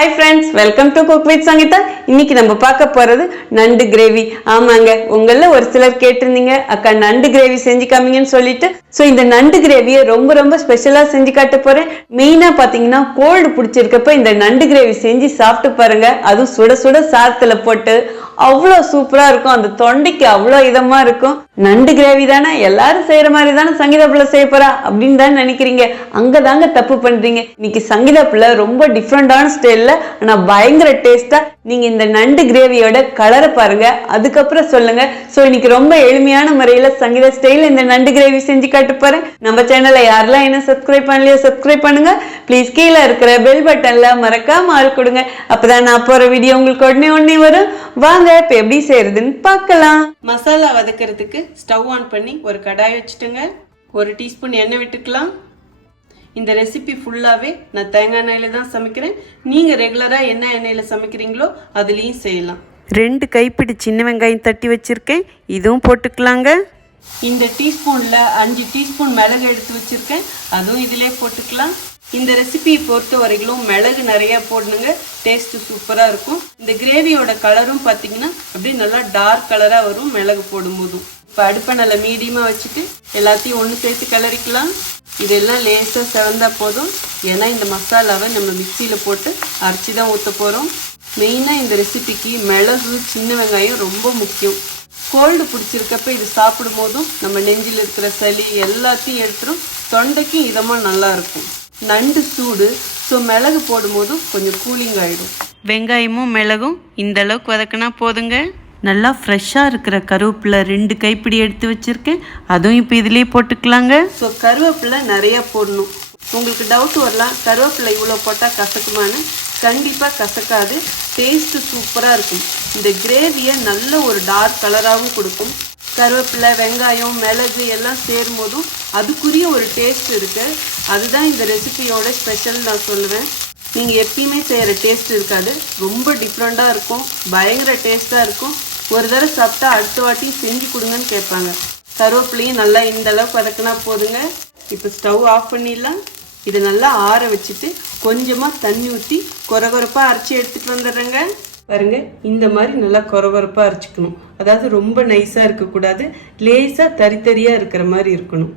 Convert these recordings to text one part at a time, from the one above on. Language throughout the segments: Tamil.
Hi friends, welcome to Cook with Sangeetha. இன்னைக்கு நம்ம பார்க்க போறது நண்டு கிரேவி. ஆமாங்க, உங்கள ஒரு சிலர் கேட்டிருந்தீங்க அக்கா நண்டு கிரேவி செஞ்சு காமிங்கன்னு சொல்லிட்டு. சோ இந்த நண்டு கிரேவியை ரொம்ப ஸ்பெஷலா செஞ்சு காட்ட போறேன். மெயினா பாத்தீங்கன்னா கோல்டு பிடிச்சிருக்கப்ப இந்த நண்டு கிரேவி செஞ்சு சாப்பிட்டு பாருங்க. அதுவும் சுட சுட சாதத்துல போட்டு அவ்வளவு சூப்பரா இருக்கும். அந்த தொண்டைக்கு அவ்வளவு இதமா இருக்கும். நண்டு கிரேவி தானே எல்லாரும் செய்யற மாதிரி தானே சங்கீதா பிள்ளை செய்ய போறா அப்படின்னு தான் நினைக்கிறீங்க. அங்கதாங்க தப்பு பண்றீங்க. இன்னைக்கு சங்கீதா பிள்ளை ரொம்ப டிஃப்ரெண்டான ஸ்டைல்ல ஆனா பயங்கர டேஸ்டா நீங்க இந்த நண்டு கிரேவியோட கலரை பாருங்க, அதுக்கப்புறம் சொல்லுங்க. சோ இன்னைக்கு ரொம்ப எளிமையான முறையில சங்கீதா ஸ்டைல இந்த நண்டு கிரேவி செஞ்சு காட்டு போறேன். நம்ம சேனலை யாரெல்லாம் என்ன சப்ஸ்கிரைப் பண்ணலையோ சப்ஸ்கிரைப் பண்ணுங்க. ப்ளீஸ் கீழே இருக்கிற பெல் பட்டன்ல மறக்காம ஆள் கொடுங்க. அப்பதான் நான் போற வீடியோ உங்களுக்கு உடனே வரும். வாங்க இப்ப எப்படி செய்யறதுன்னு பார்க்கலாம். மசாலா வதக்கிறதுக்கு ஸ்டவ் ஆன் பண்ணி ஒரு கடாய் வச்சுட்டுங்க. 1 டீஸ்பூன் எண்ணெய் விட்டுக்கலாம். இந்த ரெசிபி ஃபுல்லாவே நான் தேங்காய் எண்ணெயில தான் சமைக்கிறேன். நீங்க ரெகுலரா என்ன எண்ணெயில சமைக்கிறீங்களோ அதுலயும் செய்யலாம். 2 கைப்பிடி சின்ன வெங்காயம் தட்டி வச்சிருக்கேன், இதுவும் போட்டுக்கலாங்க. இந்த டீஸ்பூன்ல 5 டீஸ்பூன் மிளகு எடுத்து வச்சிருக்கேன், அதுவும் இதிலே போட்டுக்கலாம். இந்த ரெசிபியை பொறுத்த வரைக்கும் மிளகு நிறைய போடணுங்க, டேஸ்ட் சூப்பரா இருக்கும். இந்த கிரேவியோட கலரும் பார்த்தீங்கன்னா அப்படியே நல்லா டார்க் கலரா வரும் மிளகு போடும்போதும். இப்போ அடுப்பை நல்லா மீடியமா வச்சுட்டு எல்லாத்தையும் ஒன்று சேர்த்து கிளறிக்கலாம். இதெல்லாம் லேசாக செவந்தா போதும். ஏன்னா இந்த மசாலாவை நம்ம மிக்சியில் போட்டு அரைச்சி தான் ஊற்ற போகிறோம். மெயினாக இந்த ரெசிபிக்கு மிளகு சின்ன வெங்காயம் ரொம்ப முக்கியம். கோல்டு பிடிச்சிருக்கப்ப இது சாப்பிடும் போதும் நம்ம நெஞ்சில் இருக்கிற சளி எல்லாத்தையும் எடுத்துரும், தொண்டைக்கும் இதமாக நல்லா இருக்கும். நண்டு சூடு, ஸோ மிளகு போடும்போதும் கொஞ்சம் கூலிங் ஆகிடும். வெங்காயமும் மிளகும் இந்த அளவுக்கு வதக்கினா போதுங்க. நல்லா ஃப்ரெஷ்ஷாக இருக்கிற கருவேப்பிலை 2 கைப்பிடி எடுத்து வச்சுருக்கேன், அதுவும் இப்போ இதிலே போட்டுக்கலாங்க. ஸோ கருவேப்பிலை நிறையா போடணும். உங்களுக்கு டவுட் வரலாம், கருவேப்பிலை இவ்வளோ போட்டால் கசக்குமான்னு. கண்டிப்பாக கசக்காது, டேஸ்ட்டு சூப்பராக இருக்கும். இந்த கிரேவியை நல்ல ஒரு டார்க் கலராகவும் கொடுக்கும். கருவேப்பிலை வெங்காயம் மிளகு எல்லாம் சேரும் போதும் அதுக்குரிய ஒரு டேஸ்ட் இருக்குது. அதுதான் இந்த ரெசிபியோட ஸ்பெஷல் நான் சொல்லுவேன். நீங்கள் எப்பயுமே செய்கிற டேஸ்ட் இருக்காது, ரொம்ப டிஃப்ரெண்ட்டாக இருக்கும், பயங்கர டேஸ்ட்டாக இருக்கும். ஒரு தடவை சாப்பிட்டா அடுத்த வாட்டி செஞ்சு கொடுங்கன்னு கேட்பாங்க. கருவேப்பிலையும் நல்லா இந்த அளவுக்கு வதக்கினா போதுங்க. இப்போ ஸ்டவ் ஆஃப் பண்ணிடலாம். இதை நல்லா ஆற வச்சுட்டு கொஞ்சமாக தண்ணி ஊற்றி கொரகொரப்பாக அரைச்சி எடுத்துகிட்டு வந்துடுறேங்க. பாருங்க, இந்த மாதிரி நல்லா கொரகொரப்பாக அரைச்சிக்கணும். அதாவது ரொம்ப நைஸாக இருக்கக்கூடாது, லேசாக தரியாக இருக்கிற மாதிரி இருக்கணும்.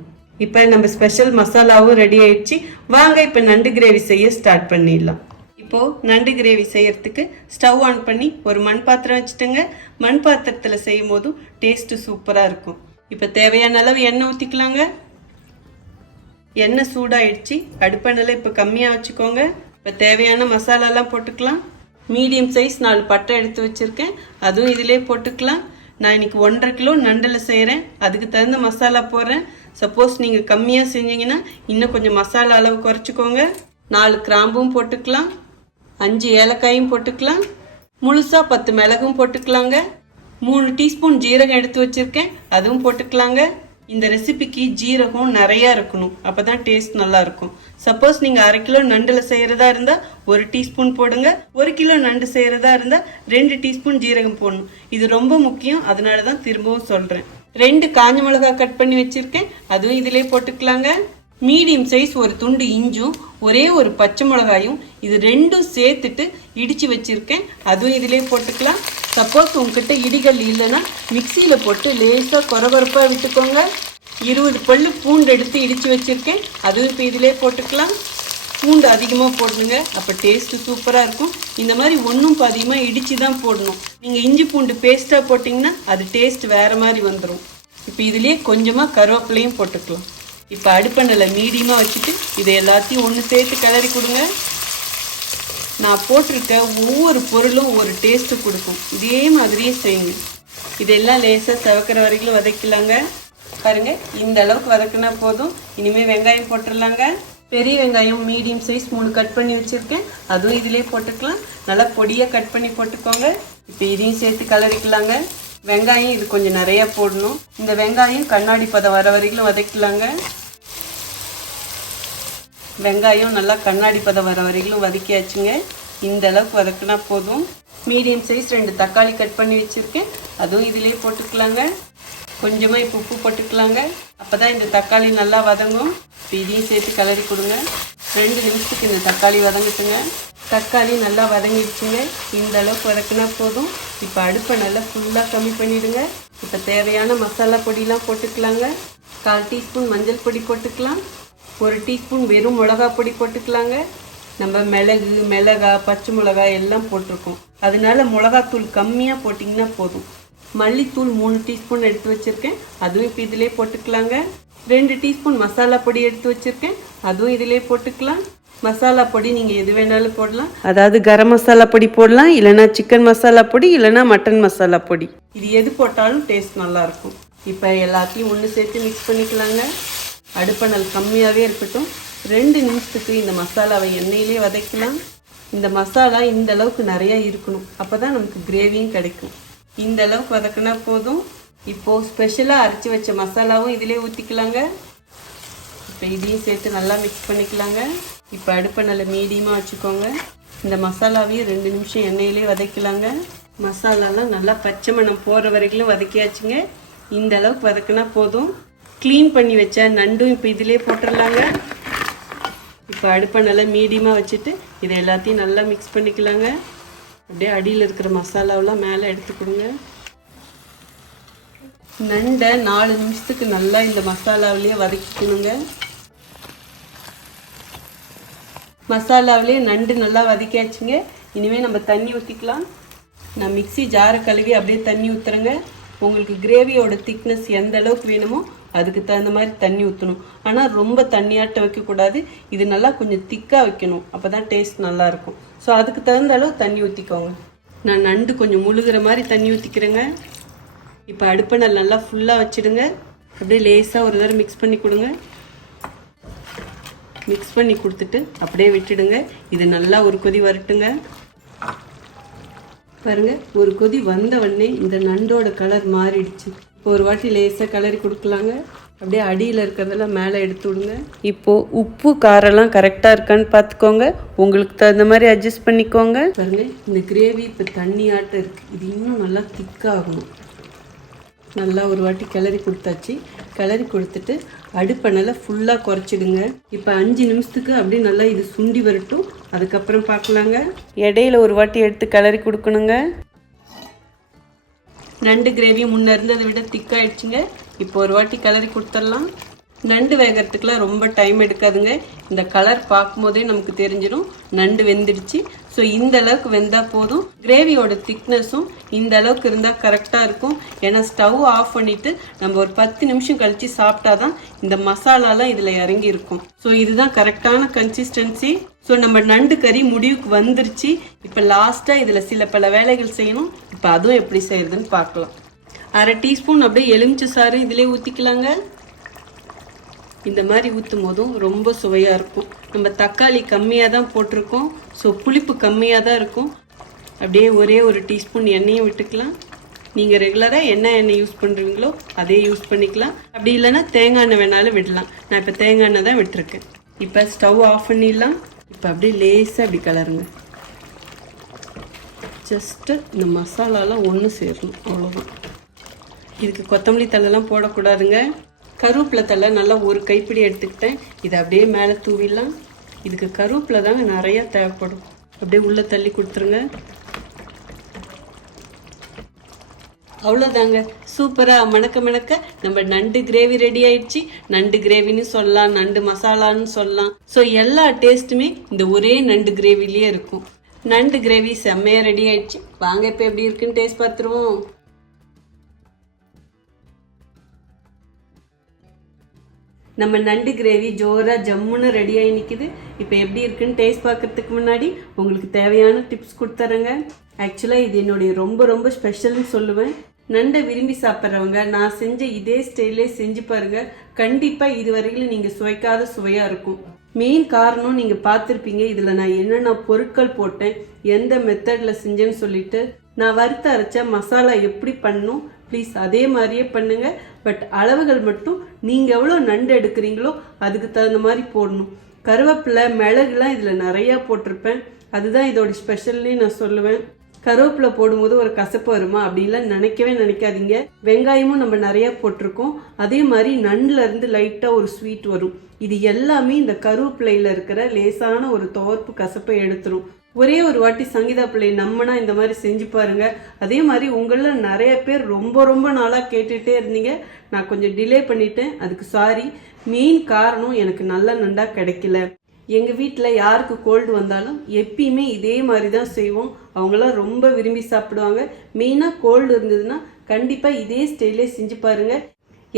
இப்போ நம்ம ஸ்பெஷல் மசாலாவும் ரெடி ஆயிடுச்சு. வாங்க இப்போ நண்டு கிரேவி செய்ய ஸ்டார்ட் பண்ணிடலாம். இப்போது நண்டு கிரேவி செய்யறதுக்கு ஸ்டவ் ஆன் பண்ணி ஒரு மண் பாத்திரம் வச்சுட்டுங்க. மண் பாத்திரத்தில் செய்யும் போதும் டேஸ்ட்டு சூப்பராக இருக்கும். இப்போ தேவையான அளவு எண்ணெய் ஊற்றிக்கலாங்க. எண்ணெய் சூடாயிடுச்சு, அடுப்பெண்ணெய் இப்போ கம்மியாக வச்சுக்கோங்க. இப்போ தேவையான மசாலாலாம் போட்டுக்கலாம். மீடியம் சைஸ் 4 பட்டை எடுத்து வச்சுருக்கேன், அதுவும் இதிலே போட்டுக்கலாம். நான் இன்னைக்கு 1.5 கிலோ நண்டில் செய்கிறேன், அதுக்கு தகுந்த மசாலா போடுறேன். சப்போஸ் நீங்கள் கம்மியாக செஞ்சீங்கன்னா இன்னும் கொஞ்சம் மசாலா அளவு குறைச்சிக்கோங்க. 4 கிராம்பும் போட்டுக்கலாம், 5 ஏலக்காயும் போட்டுக்கலாம், முழுசாக 10 மிளகும் போட்டுக்கலாங்க. 3 டீஸ்பூன் ஜீரகம் எடுத்து வச்சுருக்கேன், அதுவும் போட்டுக்கலாங்க. இந்த ரெசிபிக்கு ஜீரகம் நிறையா இருக்கணும், அப்போ தான் டேஸ்ட் நல்லா இருக்கும். சப்போஸ் நீங்கள் 1/2 கிலோ நண்டில் செய்கிறதா இருந்தால் 1 டீஸ்பூன் போடுங்க. 1 கிலோ நண்டு செய்கிறதா இருந்தால் 2 டீஸ்பூன் ஜீரகம் போடணும். இது ரொம்ப முக்கியம், அதனால தான் திரும்பவும் சொல்கிறேன். 2 காஞ்ச மிளகாய் கட் பண்ணி வச்சுருக்கேன், அதுவும் இதிலே போட்டுக்கலாங்க. மீடியம் சைஸ் ஒரு துண்டு இஞ்சும் ஒரே ஒரு பச்சை மிளகாயும் இது 2ம் சேர்த்துட்டு இடித்து வச்சுருக்கேன், அதுவும் இதிலே போட்டுக்கலாம். சப்போஸ் உங்ககிட்ட இடிகள் இல்லைன்னா மிக்சியில் போட்டு லேசாக கொரகொரப்பாக விட்டுக்கோங்க. 20 பல்லு பூண்டு எடுத்து இடித்து வச்சுருக்கேன், அதுவும் இப்போ இதிலே போட்டுக்கலாம். பூண்டு அதிகமாக போடணுங்க, அப்போ டேஸ்ட்டு சூப்பராக இருக்கும். இந்த மாதிரி ஒன்றும் அதிகமாக இடித்து தான் போடணும். நீங்கள் இஞ்சி பூண்டு பேஸ்ட்டாக போட்டிங்கன்னா அது டேஸ்ட் வேறு மாதிரி வந்துடும். இப்போ இதுலேயே கொஞ்சமாக கருவேப்பிலையும் போட்டுக்கலாம். இப்போ அடுப்பெண்ணெயில் மீடியமாக வச்சுட்டு இதை எல்லாத்தையும் ஒன்று சேர்த்து கிளறி கொடுங்க. நான் போட்டிருக்க ஒவ்வொரு பொருளும் ஒரு டேஸ்ட்டு கொடுக்கும், இதே மாதிரியே செய்யுங்க. இதெல்லாம் லேசாக செவக்கிற வரைக்கும் வதக்கலாங்க. பாருங்கள், இந்த அளவுக்கு வதக்குனா போதும். இனிமேல் வெங்காயம் போட்டுடலாங்க. பெரிய வெங்காயம் மீடியம் சைஸ் 3 கட் பண்ணி வச்சுருக்கேன், அதுவும் இதிலே போட்டுக்கலாம். நல்லா பொடியாக கட் பண்ணி போட்டுக்கோங்க. இப்போ இதையும் சேர்த்து கலரிக்கலாங்க. வெங்காயம் இது கொஞ்சம் நிறையா போடணும். இந்த வெங்காயம் கண்ணாடி பதம் வர வரைக்கும் வதக்கலாங்க. வெங்காயம் நல்லா கண்ணாடி பதம் வர வரைக்கும் வதக்கியாச்சுங்க. இந்த அளவுக்கு வதக்குனா போதும். மீடியம் சைஸ் 2 தக்காளி கட் பண்ணி வச்சுருக்கேன், அதுவும் இதிலே போட்டுக்கலாங்க. கொஞ்சமாக இப்போ உப்பு போட்டுக்கலாங்க, அப்போ தான் இந்த தக்காளி நல்லா வதங்கும். இப்போ இதையும் சேர்த்து கிளறி கொடுங்க. 2 நிமிஷத்துக்கு இந்த தக்காளி வதங்கட்டுங்க. தக்காளி நல்லா வதங்கிடுச்சுங்க. இந்த அளவுக்கு வதக்கினா போதும். இப்போ அடுப்பை நல்லா ஃபுல்லாக கம்மி பண்ணிவிடுங்க. இப்போ தேவையான மசாலா பொடியெலாம் போட்டுக்கலாங்க. 1/4 டீஸ்பூன் மஞ்சள் பொடி போட்டுக்கலாம். 1 டீஸ்பூன் வெறும் மிளகா பொடி போட்டுக்கலாங்க. நம்ம மிளகா பச்சை மிளகாய் எல்லாம் போட்டிருக்கோம், அதனால மிளகாத்தூள் கம்மியாக போட்டிங்கன்னா போதும். மல்லித்தூள் 3 டீஸ்பூன் எடுத்து வச்சுருக்கேன், அதுவும் இப்போ இதிலே போட்டுக்கலாங்க. 2 டீஸ்பூன் மசாலா பொடி எடுத்து வச்சுருக்கேன், அதுவும் இதிலே போட்டுக்கலாம். மசாலா பொடி நீங்கள் எது வேணாலும் போடலாம், அதாவது கரம் மசாலா பொடி போடலாம், இல்லைனா சிக்கன் மசாலா பொடி, இல்லைனா மட்டன் மசாலா பொடி. இது எது போட்டாலும் டேஸ்ட் நல்லாயிருக்கும். இப்போ எல்லாத்தையும் ஒன்று சேர்த்து மிக்ஸ் பண்ணிக்கலாங்க. அடுப்பணல் கம்மியாகவே இருக்கட்டும். 2 நிமிஷத்துக்கு இந்த மசாலாவை எண்ணெயிலே வதக்கலாம். இந்த மசாலா இந்த அளவுக்கு நிறையா இருக்கணும், அப்போ தான் நமக்கு கிரேவியும் கிடைக்கும். இந்த அளவுக்கு வதக்கினா போதும். இப்போது ஸ்பெஷலாக அரைச்சி வச்ச மசாலாவும் இதிலே ஊற்றிக்கலாங்க. இப்போ இதையும் சேர்த்து நல்லா மிக்ஸ் பண்ணிக்கலாங்க. இப்போ அடுப்பை நல்லா மீடியமாக வச்சுக்கோங்க. இந்த மசாலாவையும் 2 நிமிஷம் எண்ணெயிலே வதக்கலாங்க. மசாலாலாம் நல்லா பச்சை மணம் போகிற வரைக்கும் வதக்கியாச்சுங்க. இந்த அளவுக்கு வதக்கினா போதும். க்ளீன் பண்ணி வச்ச நண்டும் இப்போ இதிலே போட்டுடலாங்க. இப்போ அடுப்பை நல்லா மீடியமாக வச்சுட்டு இதை எல்லாத்தையும் நல்லா மிக்ஸ் பண்ணிக்கலாங்க. அப்படியே அடியில் இருக்கிற மசாலாவெல்லாம் மேலே எடுத்து கொடுங்க. நண்டை 4 நிமிஷத்துக்கு நல்லா இந்த மசாலாவிலேயே வதக்கிக்கணுங்க. மசாலாவிலேயே நண்டு நல்லா வதக்கியாச்சுங்க. இனிமேல் நம்ம தண்ணி ஊற்றிக்கலாம். நான் மிக்ஸி ஜாரை கழுவி அப்படியே தண்ணி ஊற்றுறேங்க. உங்களுக்கு கிரேவியோட திக்னஸ் எந்த அளவுக்கு வேணுமோ அதுக்கு தகுந்த மாதிரி தண்ணி ஊற்றணும். ஆனால் ரொம்ப தண்ணியாட்ட வைக்கக்கூடாது, இது நல்லா கொஞ்சம் திக்காக வைக்கணும், அப்போ தான் டேஸ்ட் நல்லாயிருக்கும். ஸோ அதுக்கு தகுந்த அளவு தண்ணி ஊற்றிக்கோங்க. நான் நண்டு கொஞ்சம் முழுகிற மாதிரி தண்ணி ஊற்றிக்கிறேங்க. இப்போ அடுப்பை நல்லா ஃபுல்லாக வச்சுடுங்க. அப்படியே லேசாக ஒரு தடவை மிக்ஸ் பண்ணி கொடுங்க. மிக்ஸ் பண்ணி கொடுத்துட்டு அப்படியே விட்டுடுங்க. இது நல்லா ஒரு கொதி வரட்டுங்க. பாருங்கள், ஒரு கொதி வந்த உடனே இந்த நண்டோட கலர் மாறிடுச்சு. ஒரு வாட்டி லேசாக கலரி கொடுக்கலாங்க. அப்படியே அடியில் இருக்கிறதெல்லாம் மேலே எடுத்து விடுங்க. இப்போது உப்பு காரெல்லாம் கரெக்டாக இருக்கான்னு பார்த்துக்கோங்க. உங்களுக்கு தகுந்த மாதிரி அட்ஜஸ்ட் பண்ணிக்கோங்க. பாருங்கள், இந்த கிரேவி இப்போ தண்ணி ஆட்டம் இருக்குது. இது இன்னும் நல்லா திக்காகணும். நல்லா ஒரு வாட்டி கிளறி கொடுத்தாச்சு. கிளறி கொடுத்துட்டு அடுப்பை நல்லா ஃபுல்லாக குறைச்சிடுங்க. இப்போ 5 நிமிஷத்துக்கு அப்படியே நல்லா இது சுண்டி வரட்டும், அதுக்கப்புறம் பார்க்கலாங்க. இடையில ஒரு வாட்டி எடுத்து கிளறி கொடுக்கணுங்க. நண்டு கிரேவி முன்ன இருந்ததை விட திக்காயிடுச்சுங்க. இப்போ ஒரு வாட்டி கிளறி கொடுத்துடலாம். நண்டு வேகிறதுக்குலாம் ரொம்ப டைம் எடுக்காதுங்க. இந்த கலர் பார்க்கும்போதே நமக்கு தெரிஞ்சிடும் நண்டு வெந்துடுச்சு. ஸோ இந்த அளவுக்கு வெந்தால் போதும். கிரேவியோட திக்னஸும் இந்த அளவுக்கு இருந்தால் கரெக்டாக இருக்கும். ஏன்னா ஸ்டவ் ஆஃப் பண்ணிவிட்டு நம்ம ஒரு 10 நிமிஷம் கழித்து சாப்பிட்டா தான் இந்த மசாலாலாம் இதில் இறங்கி இருக்கும். ஸோ இதுதான் கரெக்டான கன்சிஸ்டன்சி. ஸோ நம்ம நண்டு கறி முடிவுக்கு வந்துருச்சு. இப்போ லாஸ்ட்டாக இதில் சில பல வேலைகள் செய்யணும். இப்போ அதுவும் எப்படி செய்யறதுன்னு பார்க்கலாம். 1/2 டீஸ்பூன் அப்படியே எலுமிச்சை சாறு இதிலே ஊற்றிக்கலாங்க. இந்த மாதிரி ஊற்றும் போதும் ரொம்ப சுவையாக இருக்கும். நம்ம தக்காளி கம்மியாக தான் போட்டிருக்கோம், ஸோ புளிப்பு கம்மியாக தான் இருக்கும். அப்படியே ஒரே ஒரு டீஸ்பூன் எண்ணெயும் விட்டுக்கலாம். நீங்கள் ரெகுலராக என்ன எண்ணெய் யூஸ் பண்ணுறீங்களோ அதே யூஸ் பண்ணிக்கலாம். அப்படி இல்லைன்னா தேங்காய் எண்ணெய் வேணாலும் விடலாம். நான் இப்போ தேங்காய் எண்ணெய் தான் விட்டுருக்கேன். இப்போ ஸ்டவ் ஆஃப் பண்ணிடலாம். இப்போ அப்படியே லேசாக அப்படி கலருங்க. ஜஸ்ட்டு இந்த மசாலாலாம் ஒன்று சேரணும், அவ்வளோதான். இதுக்கு கொத்தமல்லி தழைலாம் போடக்கூடாதுங்க. கருவேப்பிலை தழை நல்லா ஒரு கைப்பிடி எடுத்துக்கிட்டேன். இதை அப்படியே மேலே தூவிடலாம். இதுக்கு கருவேப்பிலை தாங்க நிறையா தேவைப்படும். அப்படியே உள்ளே தள்ளி கொடுத்துருங்க. அவ்வளோதாங்க, சூப்பராக மணக்க மணக்க நம்ம நண்டு கிரேவி ரெடி ஆயிடுச்சு. நண்டு கிரேவின்னு சொல்லலாம், நண்டு மசாலான்னு சொல்லலாம். ஸோ எல்லா டேஸ்ட்டுமே இந்த ஒரே நண்டு கிரேவிலேயே இருக்கும். நண்டு கிரேவி செம்மையாக ரெடி ஆயிடுச்சு. வாங்க இப்போ எப்படி இருக்குன்னு டேஸ்ட் பார்த்துருவோம். நம்ம நண்டு கிரேவி ஜோராக ஜம்முன்னு ரெடியாகி நிற்கிது. இப்போ எப்படி இருக்குன்னு டேஸ்ட் பார்க்கறதுக்கு முன்னாடி உங்களுக்கு தேவையான டிப்ஸ் கொடுத்துறேங்க. ஆக்சுவலாக இது என்னுடைய ரொம்ப ரொம்ப ஸ்பெஷல்னு சொல்லுவேன். நண்டை விரும்பி சாப்பிட்றவங்க நான் செஞ்ச இதே ஸ்டைலே செஞ்சு பாருங்க. கண்டிப்பாக இது வரையிலும் நீங்கள் சுவைக்காத சுவையாக இருக்கும். மெயின் காரணம் நீங்கள் பார்த்துருப்பீங்க, இதில் நான் என்னென்ன பொருட்கள் போட்டேன், எந்த மெத்தடில் செஞ்சேன்னு சொல்லிட்டு. நான் வறுத்து அரைச்ச மசாலா எப்படி பண்ணணும், ப்ளீஸ் அதே மாதிரியே பண்ணுங்க. பட் அளவுகள் மட்டும் நீங்கள் எவ்வளோ நண்டு எடுக்கிறீங்களோ அதுக்கு தகுந்த மாதிரி போடணும். கருவேப்பிலை மிளகுலாம் இதில் நிறையா போட்டிருப்பேன். அதுதான் இதோட ஸ்பெஷல்னே நான் சொல்லுவேன். கருவேப்பிலை போடும்போது ஒரு கசப்பு வருமா அப்படின்லாம் நினைக்கவே நினைக்காதீங்க. வெங்காயமும் நம்ம நிறைய போட்டிருக்கோம். அதே மாதிரி நண்டுல இருந்து லைட்டா ஒரு ஸ்வீட் வரும். இது எல்லாமே இந்த கருவேப்பிலையில இருக்கிற லேசான ஒரு துவர்ப்பு கசப்பை எடுத்துரும். ஒரே ஒரு வாட்டி சங்கீதா பிள்ளை நம்மனா இந்த மாதிரி செஞ்சு பாருங்க. அதே மாதிரி உங்கள நிறைய பேர் ரொம்ப ரொம்ப நாளா கேட்டுட்டே இருந்தீங்க. நான் கொஞ்சம் டிலே பண்ணிட்டேன், அதுக்கு சாரி. மெயின் காரணம் எனக்கு நல்ல நண்டா கிடைக்கல. எங்கள் வீட்டில் யாருக்கு கோல்டு வந்தாலும் எப்பயுமே இதே மாதிரி தான் செய்வோம். அவங்களாம் ரொம்ப விரும்பி சாப்பிடுவாங்க. மெயினாக கோல்டு இருந்ததுன்னா கண்டிப்பாக இதே ஸ்டைலே செஞ்சு பாருங்கள்.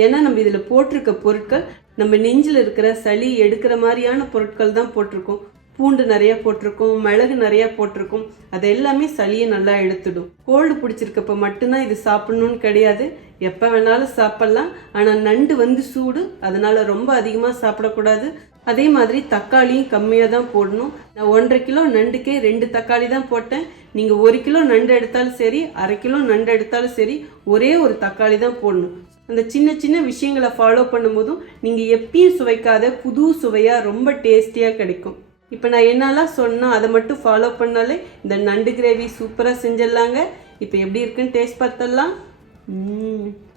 ஏன்னா நம்ம இதில் போட்டிருக்க பொருட்கள் நம்ம நெஞ்சில் இருக்கிற சளி எடுக்கிற மாதிரியான பொருட்கள் தான் போட்டிருக்கோம். பூண்டு நிறைய போட்டிருக்கோம், மிளகு நிறைய போட்டிருக்கோம். அது எல்லாமே சளியை நல்லா எடுத்துடும். கோல்டு பிடிச்சிருக்கப்ப மட்டும்தான் இது சாப்பிடணும்னு கிடையாது, எப்போ வேணாலும் சாப்பிடலாம். ஆனால் நண்டு சூடு, அதனால ரொம்ப அதிகமாக சாப்பிடக்கூடாது. அதே மாதிரி தக்காளியும் கம்மியாக தான் போடணும். நான் 1.5 கிலோ நண்டுக்கே 2 தக்காளி தான் போட்டேன். நீங்கள் 1 கிலோ நண்டு எடுத்தாலும் சரி, 1/2 கிலோ நண்டு எடுத்தாலும் சரி, ஒரே ஒரு தக்காளி தான் போடணும். அந்த சின்ன சின்ன விஷயங்களை ஃபாலோ பண்ணும்போதும் நீங்கள் எப்பயும் சுவைக்காத புது சுவையாக ரொம்ப டேஸ்டியாக கிடைக்கும். இப்போ நான் என்னெல்லாம் சொன்னால் அதை மட்டும் ஃபாலோ பண்ணாலே இந்த நண்டு கிரேவி சூப்பராக செஞ்சிடலாங்க. இப்போ எப்படி இருக்குன்னு டேஸ்ட் பார்த்தலாம்.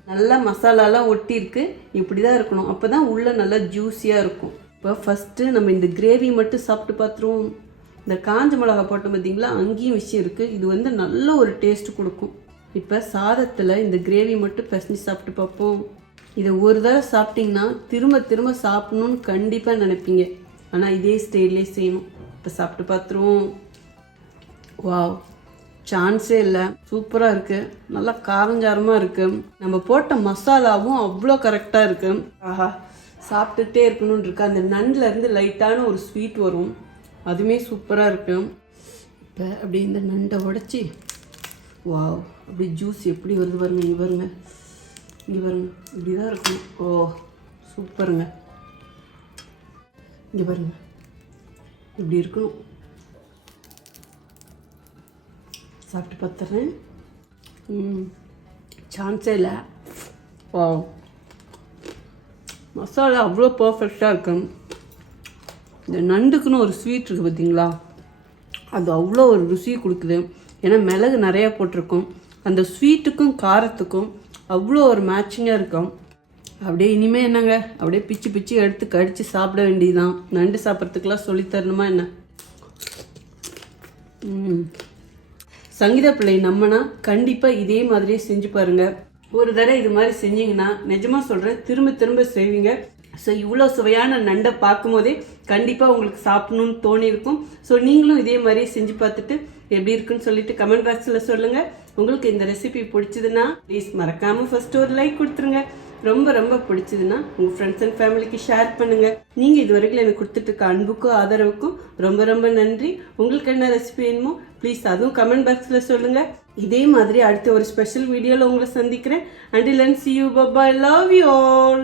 நல்லா மசாலாலாம் ஒட்டி இருக்கு. இப்படி தான் இருக்கணும், அப்போ தான் உள்ளே நல்லா ஜூஸியாக இருக்கும். இப்போ ஃபஸ்ட்டு நம்ம இந்த கிரேவி மட்டும் சாப்பிட்டு பார்த்துருவோம். இந்த காஞ்ச மிளகா போட்டோம் பார்த்தீங்களா, அங்கேயும் விஷயம் இருக்குது. இது நல்ல ஒரு டேஸ்ட் கொடுக்கும். இப்போ சாதத்தில் இந்த கிரேவி மட்டும் பிசைஞ்சு சாப்பிட்டு பார்ப்போம். இதை ஒரு தடவை சாப்பிட்டிங்கன்னா திரும்ப திரும்ப சாப்பிடணும்னு கண்டிப்பாக நினைப்பீங்க. ஆனால் இதே ஸ்டைல்லே செய்யணும். இப்போ சாப்பிட்டு பார்த்துருவோம். வாவ், சான்ஸே இல்லை, சூப்பராக இருக்குது. நல்லா காரஞ்சாரமாக இருக்குது. நம்ம போட்ட மசாலாவும் அவ்வளோ கரெக்டாக இருக்குது. ஆஹா, சாப்பிட்டுட்டே இருக்கணும்னு இருக்கு. அந்த நண்டுலேருந்து லைட்டான ஒரு ஸ்வீட் வரும், அதுவுமே சூப்பராக இருக்கும். இப்போ அப்படி இந்த நண்டை உடச்சி, வாவ், அப்படி ஜூஸ் எப்படி வருது பாருங்க. இங்கே பாருங்க, இங்கே பாருங்க, இப்படி தான் இருக்கும். ஓ சூப்பருங்க. இங்கே பாருங்க, இப்படி இருக்கணும். சாப்பிட்டு பார்த்துறேன். சான்ஸே இல்லை. வாவ், மசாலா அவ்வளோ பர்ஃபெக்டாக இருக்கும். இந்த நண்டுக்குன்னு ஒரு ஸ்வீட் இருக்குது பார்த்தீங்களா, அது அவ்வளோ ஒரு ருசி கொடுக்குது. ஏன்னா மிளகு நிறையா போட்டிருக்கோம். அந்த ஸ்வீட்டுக்கும் காரத்துக்கும் அவ்வளோ ஒரு மேட்சிங்காக இருக்கும். அப்படியே இனிமேல் என்னங்க, அப்படியே பிச்சு பிச்சு எடுத்து கடித்து சாப்பிட வேண்டியதுதான். நண்டு சாப்பிட்றதுக்கெலாம் சொல்லித்தரணுமா என்ன? சங்கீதா பிள்ளை நம்மனா கண்டிப்பாக இதே மாதிரியே செஞ்சு பாருங்கள். ஒரு தடவை இது மாதிரி செஞ்சீங்கன்னா நிஜமாக சொல்கிறேன், திரும்ப திரும்ப செய்வீங்க. ஸோ இவ்வளோ சுவையான நண்டை பார்க்கும் போதே கண்டிப்பாக உங்களுக்கு சாப்பிடணும்னு தோணியிருக்கும். ஸோ நீங்களும் இதே மாதிரி செஞ்சு பார்த்துட்டு எப்படி இருக்குன்னு சொல்லிட்டு கமெண்ட் பாக்ஸில் சொல்லுங்கள். உங்களுக்கு இந்த ரெசிபி பிடிச்சதுன்னா ப்ளீஸ் மறக்காமல் ஃபர்ஸ்ட் ஒரு லைக் கொடுத்துருங்க. ரொம்ப ரொம்ப பிடிச்சதுன்னா உங்கள் ஃப்ரெண்ட்ஸ் அண்ட் ஃபேமிலிக்கு ஷேர் பண்ணுங்கள். நீங்கள் இது வரைக்கும் எனக்கு கொடுத்துட்டு இருக்க அன்புக்கும் ஆதரவுக்கும் ரொம்ப ரொம்ப நன்றி. உங்களுக்கு என்ன ரெசிபி வேணுமோ ப்ளீஸ் அதுவும் கமெண்ட் பாக்ஸில் சொல்லுங்கள். இதே மாதிரி அடுத்த ஒரு ஸ்பெஷல் வீடியோவில் உங்களை சந்திக்கிறேன். Until then, see you. Bye bye. Love you all.